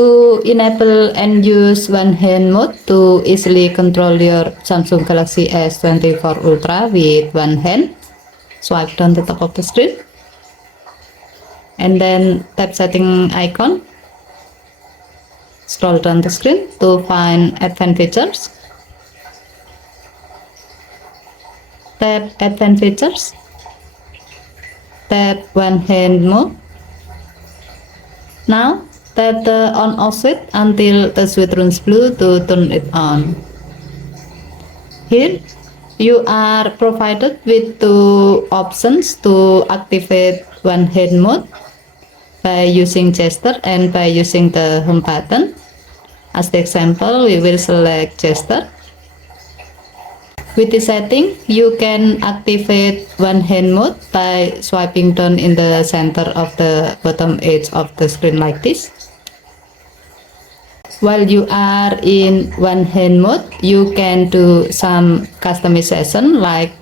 To enable and use one hand mode to easily control your Samsung Galaxy S24 Ultra with one hand, swipe down the top of the screen and then tap setting icon. Scroll down the screen to find advanced features. Tap advanced features. Tap one hand mode. Now tap the on off switch until the switch turns blue to turn it on. Here you are provided with two options to activate one hand mode by using gesture and by using the home button. As the example, we will select gesture. With this setting, you can activate one hand mode by swiping down in the center of the bottom edge of the screen like this. While you are in one hand mode, you can do some customization like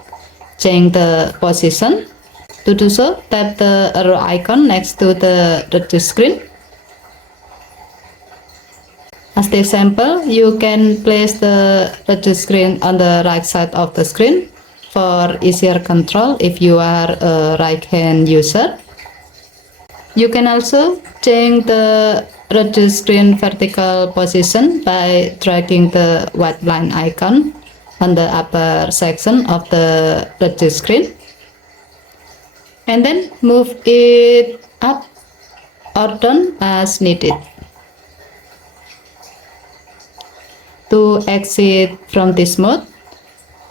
change the position. To do so, tap the arrow icon next to the reduce screen. As the example, you can place the reduce screen on the right side of the screen for easier control if you are a right hand user. You can also change the reduce screen vertical position by dragging the white line icon on the upper section of the reduce screen and then move it up or down as needed. To exit from this mode,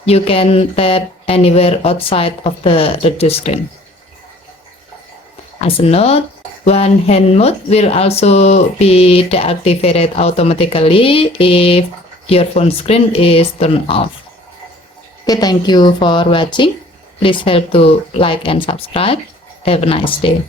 you can tap anywhere outside of the reduce screen. As a note, one hand mode will also be deactivated automatically if your phone screen is turned off. Okay, thank you for watching. Please help to like and subscribe. Have a nice day.